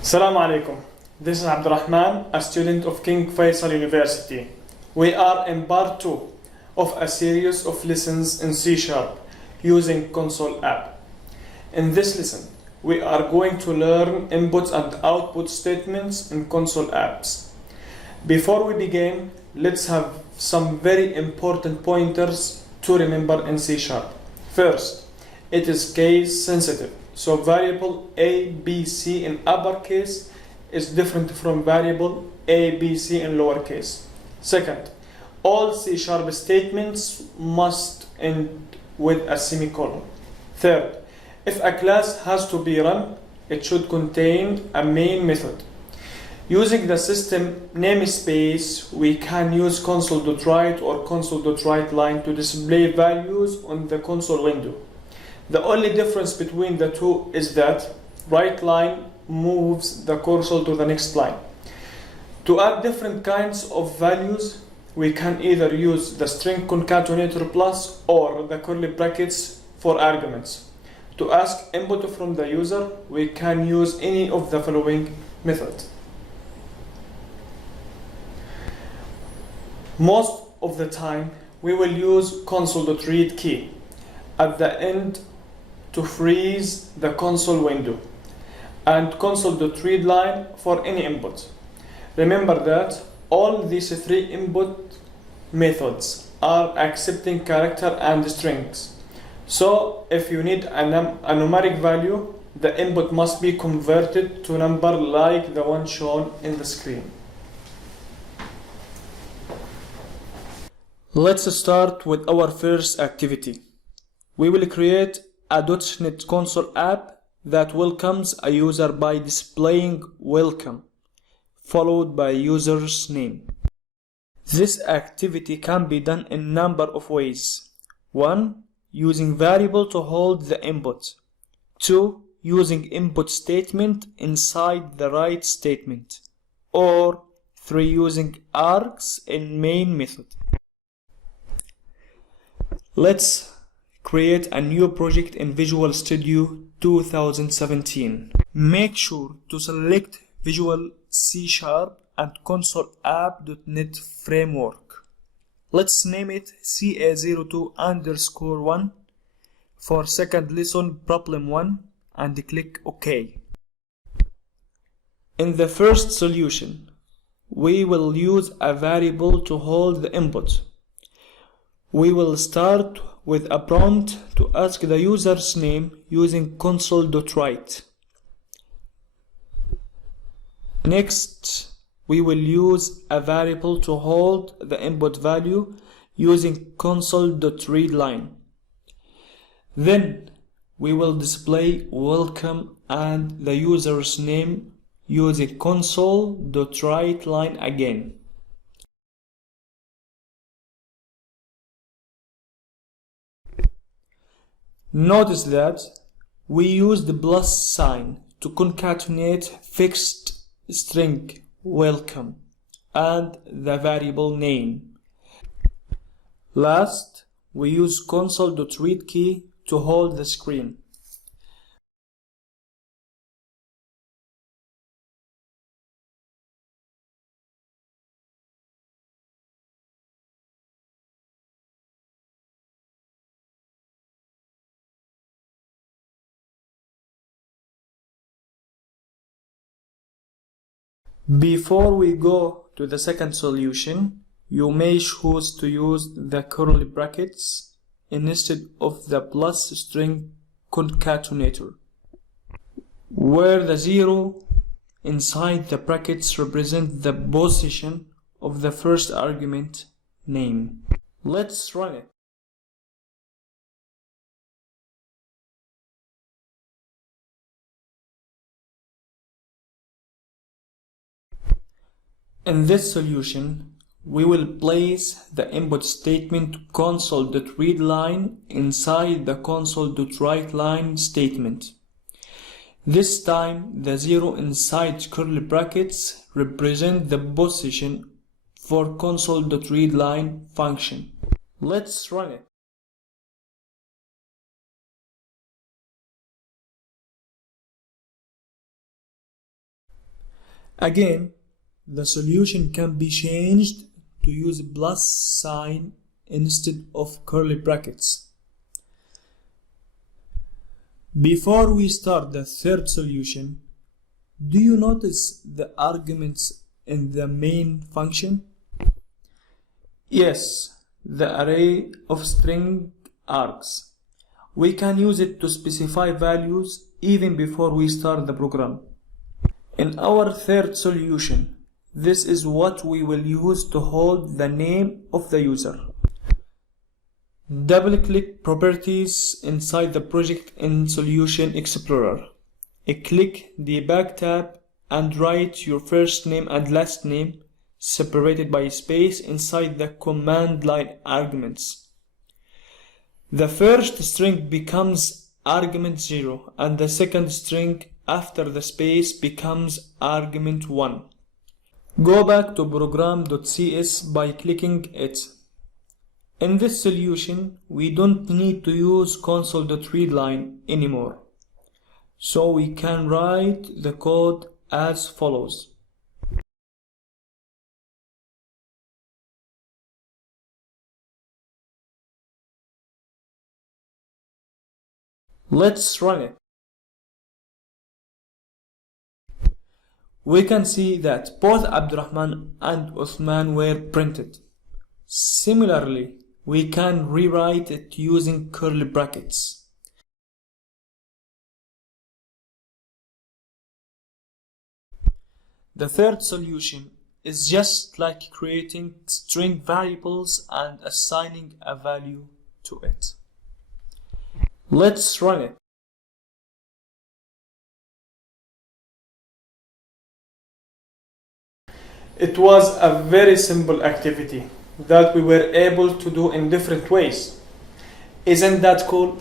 Assalamu alaikum. This is Abdulrhman, a student of King Faisal University. We are in part 2 of a series of lessons in C# using Console app. In this lesson, we are going to learn input and output statements in Console apps. Before we begin, let's have some very important pointers to remember in C#. First, it is case sensitive. So variable a, b, c in uppercase is different from variable a, b, c in lowercase. Second, all C# statements must end with a semicolon. Third, if a class has to be run, it should contain a main method. Using the system namespace, we can use Console.Write or Console.ReadLine to display values on the console window. The only difference between the two is that WriteLine moves the cursor to the next line. To add different kinds of values, we can either use the string concatenator plus or the curly brackets for arguments. To ask input from the user, we can use any of the following methods. Most of the time, we will use Console.Read key at the end to freeze the console window, and Console.ReadLine for any input. Remember that all these three input methods are accepting character and strings. So if you need a numeric value, the input must be converted to number like the one shown in the screen. Let's start with our first activity. We will create a .NET Console app that welcomes a user by displaying welcome, followed by user's name. This activity can be done in a number of ways. 1. Using variable to hold the input. 2. Using input statement inside the write statement. Or 3. Using args in main method. Let's create a new project in Visual Studio 2017. Make sure to select Visual C# and Console app.NET framework. Let's name it CA02_1 for second lesson problem 1 and click OK. In the first solution, we will use a variable to hold the input. We will start with a prompt to ask the user's name using Console.Write. Next, we will use a variable to hold the input value using Console.ReadLine. Then, we will display welcome and the user's name using Console.WriteLine again. Notice that we use the plus sign to concatenate fixed string welcome and the variable name. Last, we use Console.Read key to hold the screen. Before we go to the second solution, you may choose to use the curly brackets instead of the plus string concatenator, where the 0 inside the brackets represent the position of the first argument name. Let's run it. In this solution, we will place the input statement Console.ReadLine inside the Console.WriteLine statement. This time, the 0 inside curly brackets represent the position for Console.ReadLine function. Let's run it. Again, the solution can be changed to use plus sign instead of curly brackets. Before we start the third solution, do you notice the arguments in the main function? Yes, the array of string args. We can use it to specify values even before we start the program. In our third solution, this is what we will use to hold the name of the user. Double-click Properties inside the project in Solution Explorer. Click the Back tab and write your first name and last name separated by space inside the command line arguments. The first string becomes argument 0 and the second string after the space becomes argument 1. Go back to program.cs by clicking it. In this solution, we don't need to use Console.ReadLine anymore. So we can write the code as follows. Let's run it. We can see that both Abdulrhman and Uthman were printed. Similarly, we can rewrite it using curly brackets. The third solution is just like creating string variables and assigning a value to it. Let's run it. It was a very simple activity that we were able to do in different ways. Isn't that cool?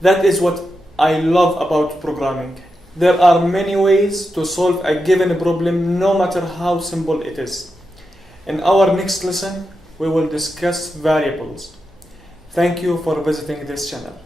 That is what I love about programming. There are many ways to solve a given problem, no matter how simple it is. In our next lesson, we will discuss variables. Thank you for visiting this channel.